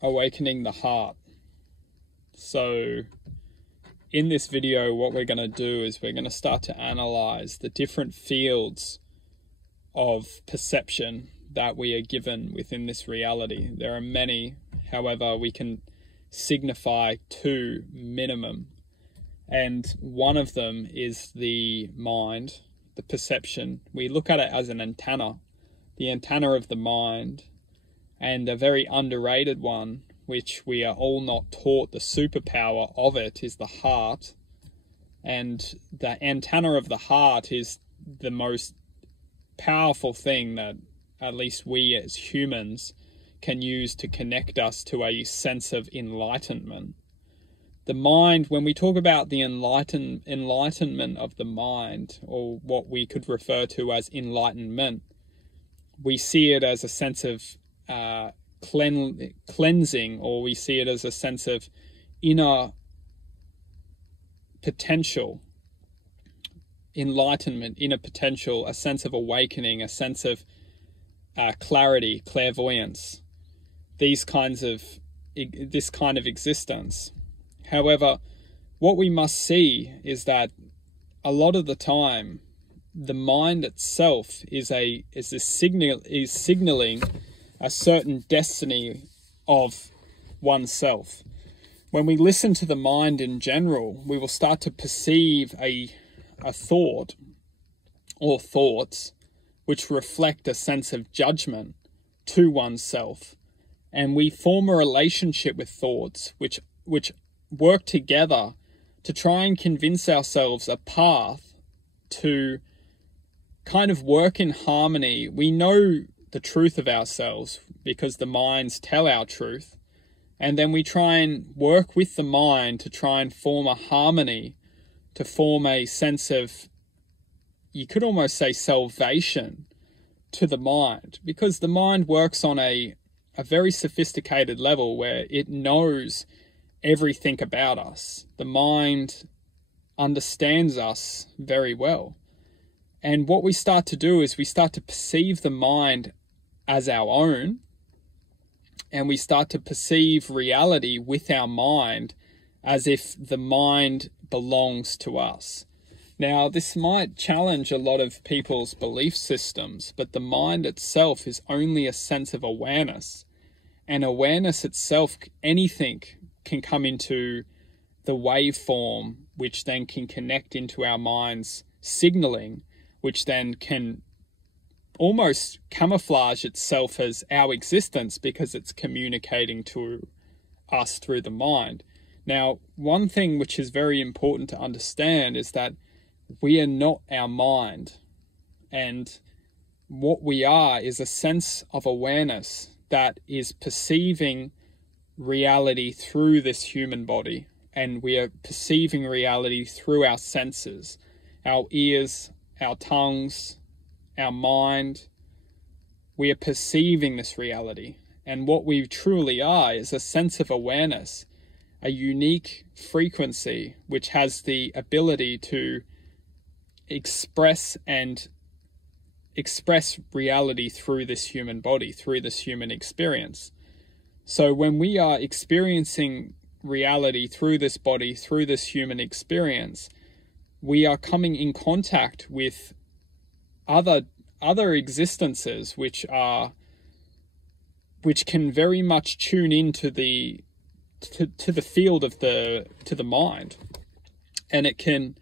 awakening the heart. So in this video, what we're going to do is we're going to start to analyze the different fields of perception that we are given within this reality. There are many, however, we can signify two minimum. And one of them is the mind, the perception. We look at it as an antenna, the antenna of the mind, and a very underrated one, which we are all not taught the superpower of it, is the heart. And the antenna of the heart is the most powerful thing that at least we as humans can use to connect us to a sense of enlightenment. The mind, when we talk about the enlightenment of the mind, or what we could refer to as enlightenment, we see it as a sense of cleansing, or we see it as a sense of inner potential, enlightenment, inner potential, a sense of awakening, a sense of clarity, clairvoyance, this kind of existence. However, what we must see is that a lot of the time, the mind itself is signaling a certain destiny of oneself. When we listen to the mind in general, we will start to perceive a thought or thoughts which reflect a sense of judgment to oneself. And we form a relationship with thoughts which work together to try and convince ourselves a path to kind of work in harmony. We know the truth of ourselves because the minds tell our truth, and then we try and work with the mind to try and form a harmony, to form a sense of, you could almost say, salvation to the mind, because the mind works on a very sophisticated level where it knows everything about us. The mind understands us very well. And what we start to do is we start to perceive the mind as our own, and we start to perceive reality with our mind as if the mind belongs to us. Now, this might challenge a lot of people's belief systems, but the mind itself is only a sense of awareness. And awareness itself, anything can come into the waveform, which then can connect into our mind's signaling, which then can almost camouflage itself as our existence because it's communicating to us through the mind. Now, one thing which is very important to understand is that we are not our mind, and what we are is a sense of awareness that is perceiving reality through this human body, and we are perceiving reality through our senses, our ears, our tongues, our mind. We are perceiving this reality, and what we truly are is a sense of awareness, a unique frequency which has the ability to express reality through this human body, through this human experience. So when we are experiencing reality through this body, through this human experience, we are coming in contact with other existences which can very much tune into the field of the mind, and it can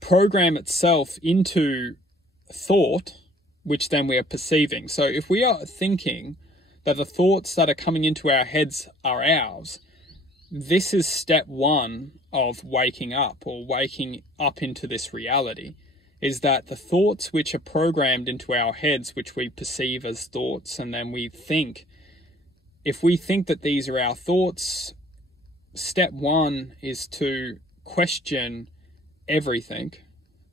program itself into thought, which then we are perceiving. So if we are thinking that the thoughts that are coming into our heads are ours, this is step one of waking up, or waking up into this reality, is that the thoughts which are programmed into our heads, which we perceive as thoughts, and then we think, if we think that these are our thoughts, step one is to question everything,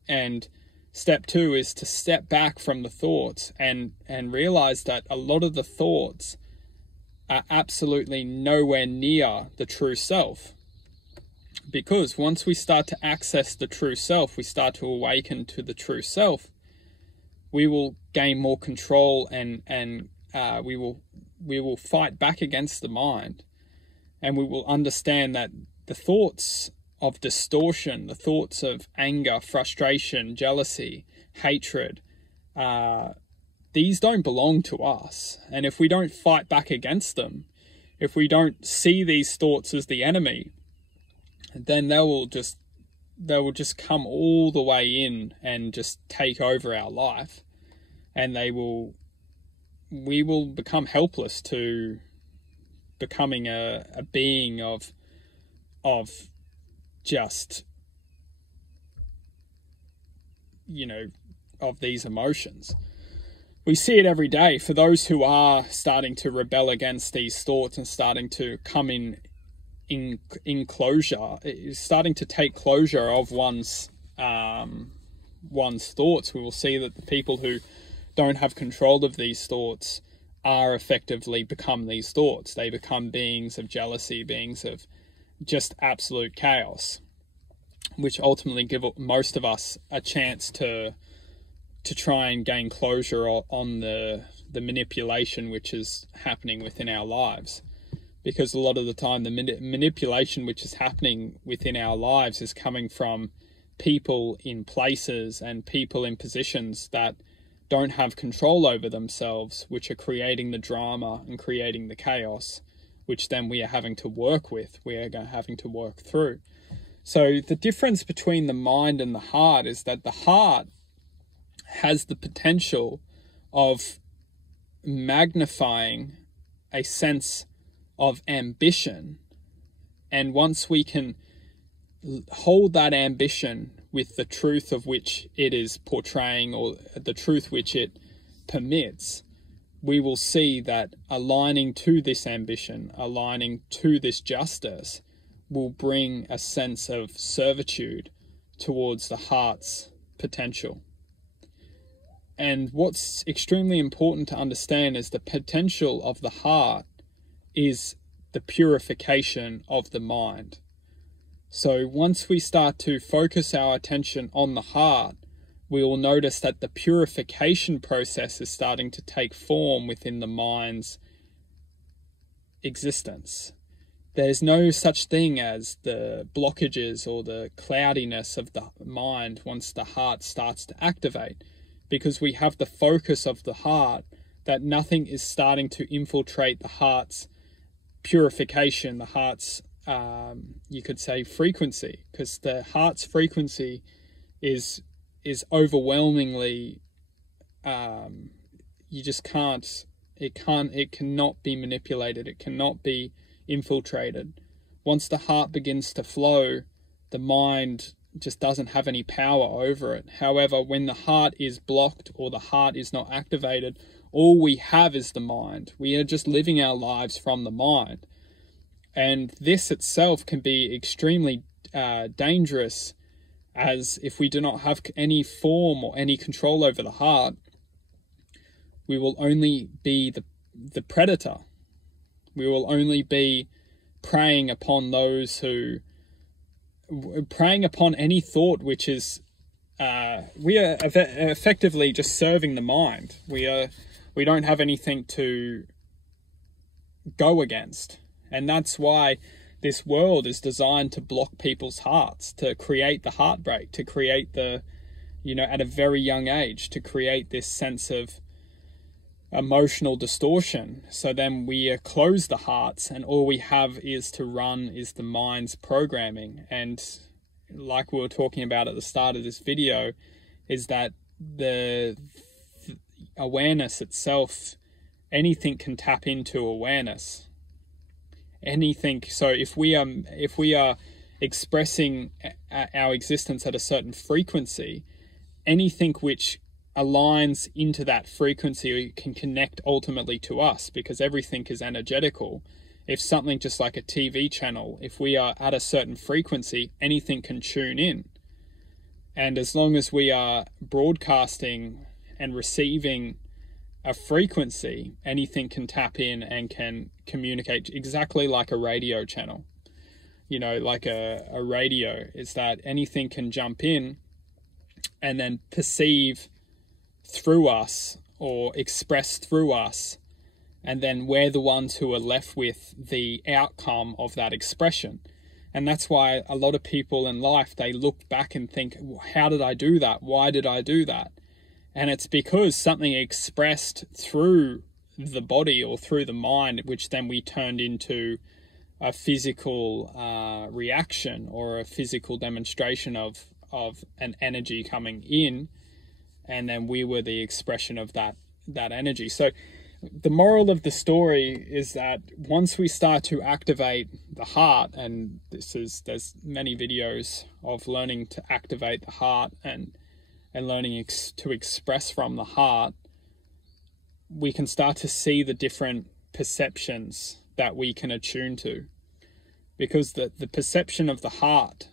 and step two is to step back from the thoughts and realize that a lot of the thoughts are absolutely nowhere near the true self. Because once we start to access the true self, we start to awaken to the true self, we will gain more control, and we will fight back against the mind, and we will understand that the thoughts of distortion, the thoughts of anger, frustration, jealousy, hatred, these don't belong to us. And if we don't fight back against them, if we don't see these thoughts as the enemy, then they will just come all the way in and just take over our life, and we will become helpless to becoming a being of just, of these emotions. We see it every day for those who are starting to rebel against these thoughts and starting to come in closure, starting to take closure of one's thoughts. We will see that the people who don't have control of these thoughts are effectively become these thoughts. They become beings of jealousy, beings of just absolute chaos, which ultimately give most of us a chance to try and gain closure on the manipulation which is happening within our lives. Because a lot of the time the manipulation which is happening within our lives is coming from people in places and people in positions that don't have control over themselves, which are creating the drama and creating the chaos, which then we are having to work with, we are having to work through. So the difference between the mind and the heart is that the heart has the potential of magnifying a sense of ambition. And once we can hold that ambition with the truth of which it is portraying, or the truth which it permits, we will see that aligning to this ambition, aligning to this justice, will bring a sense of servitude towards the heart's potential. And what's extremely important to understand is the potential of the heart is the purification of the mind. So once we start to focus our attention on the heart, we will notice that the purification process is starting to take form within the mind's existence. There's no such thing as the blockages or the cloudiness of the mind once the heart starts to activate, because we have the focus of the heart that nothing is starting to infiltrate the heart's purification, the heart's, you could say, frequency, because the heart's frequency is overwhelmingly, you just can't, it cannot be manipulated, it cannot be infiltrated. Once the heart begins to flow, the mind just doesn't have any power over it. However, when the heart is blocked or the heart is not activated, all we have is the mind. We are just living our lives from the mind. And this itself can be extremely dangerous, as if we do not have any form or any control over the heart, we will only be the predator. We will only be preying upon those who, preying upon any thought which is, we are effectively just serving the mind. We don't have anything to go against. And that's why this world is designed to block people's hearts, to create the heartbreak, to create the, at a very young age, to create this sense of emotional distortion. So then we close the hearts, and all we have is to run is the mind's programming. And like we were talking about at the start of this video, is that the awareness itself, anything can tap into awareness. Anything. So if we are expressing our existence at a certain frequency, anything which aligns into that frequency can connect ultimately to us, because everything is energetical. If something just like a TV channel, if we are at a certain frequency, anything can tune in. And as long as we are broadcasting and receiving a frequency, anything can tap in and can communicate, exactly like a radio channel. Like a radio, is that anything can jump in and then perceive through us or express through us and then we're the ones who are left with the outcome of that expression. And that's why a lot of people in life, they look back and think, how did I do that? Why did I do that? And it's because something expressed through the body or through the mind, which then we turned into a physical reaction or a physical demonstration of an energy coming in, and then we were the expression of that energy. So the moral of the story is that once we start to activate the heart, and there's many videos of learning to activate the heart and learning to express from the heart, we can start to see the different perceptions that we can attune to. Because the perception of the heart,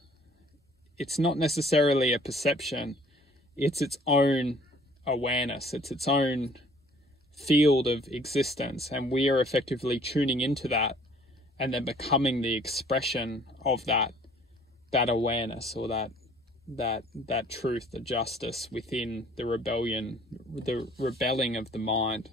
it's not necessarily a perception, it's its own awareness, it's its own field of existence, and we are effectively tuning into that and then becoming the expression of that awareness, or that truth, the justice within the rebelling of the mind.